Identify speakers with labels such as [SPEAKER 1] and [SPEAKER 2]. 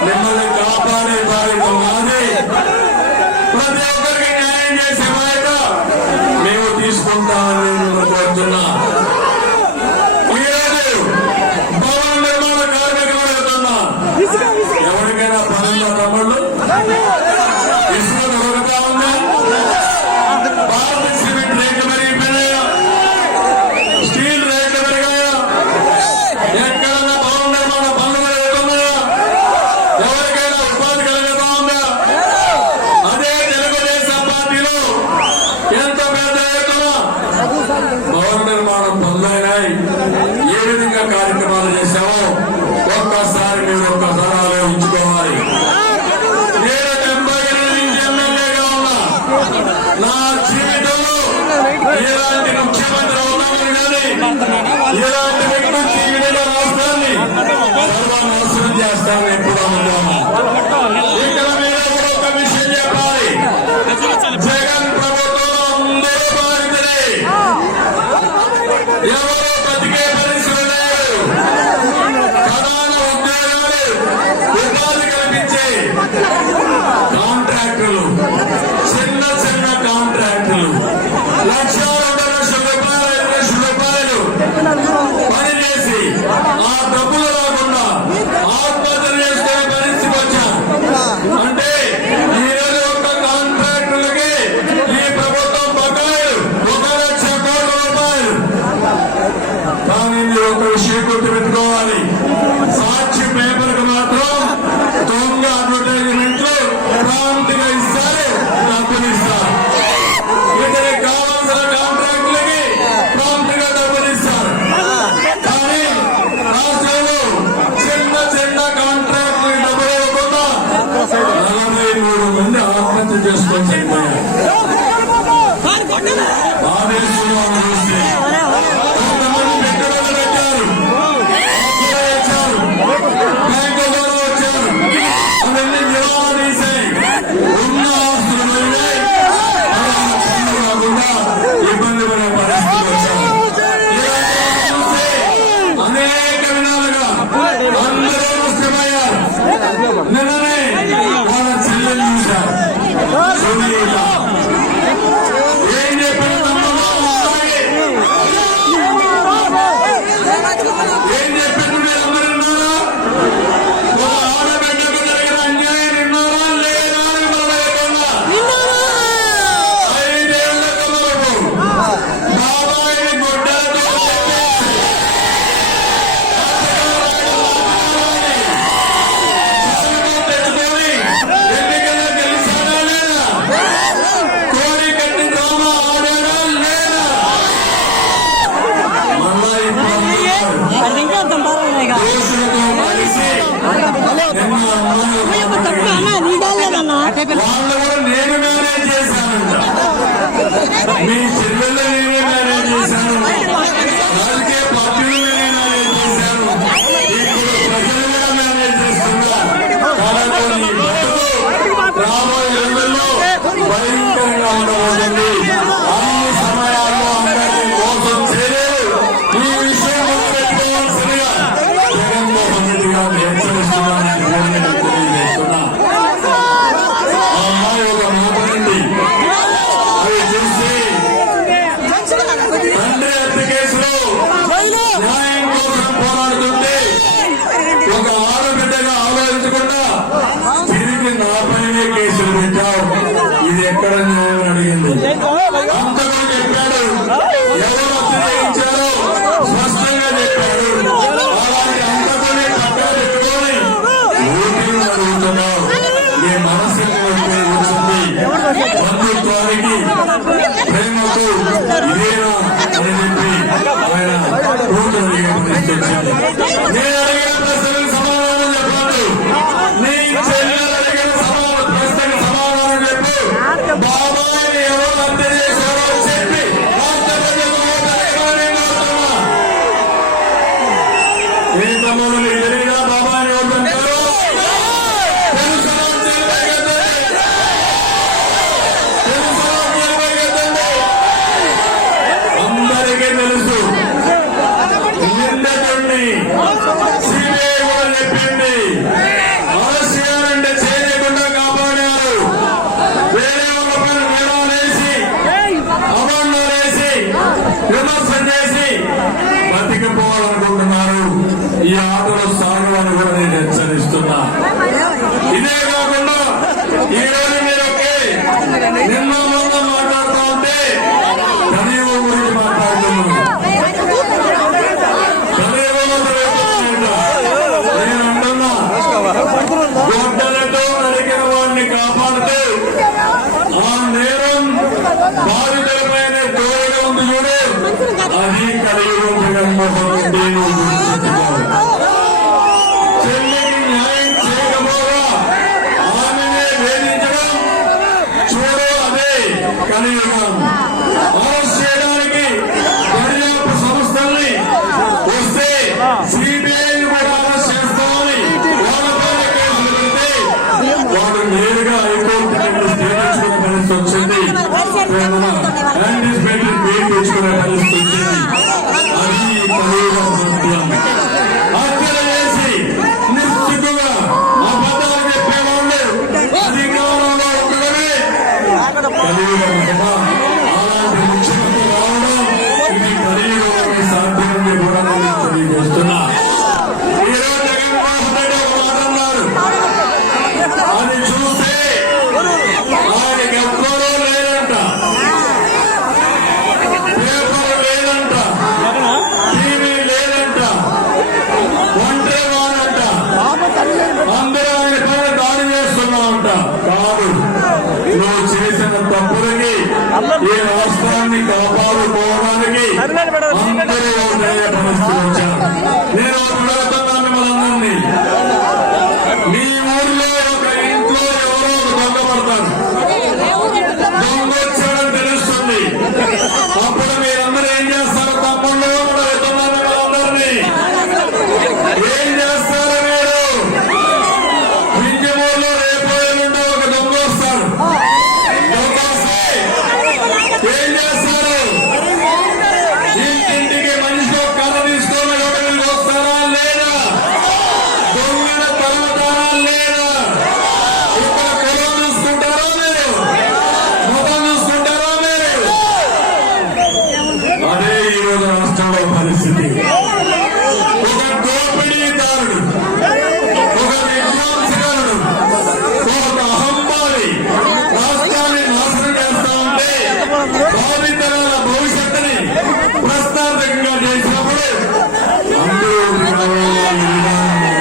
[SPEAKER 1] మిమ్మల్ని కాపాడే బాధ్యత మాది ప్రతి ఒక్కరికి న్యాయం చేసే బాధ్యత మేము తీసుకుంటామని కోరుతున్నా. no, no, no. నేను మేనేజ్ చేశానంట. మీ చెల్లెళ్ళని Thank you. 들어오자. 네, 아,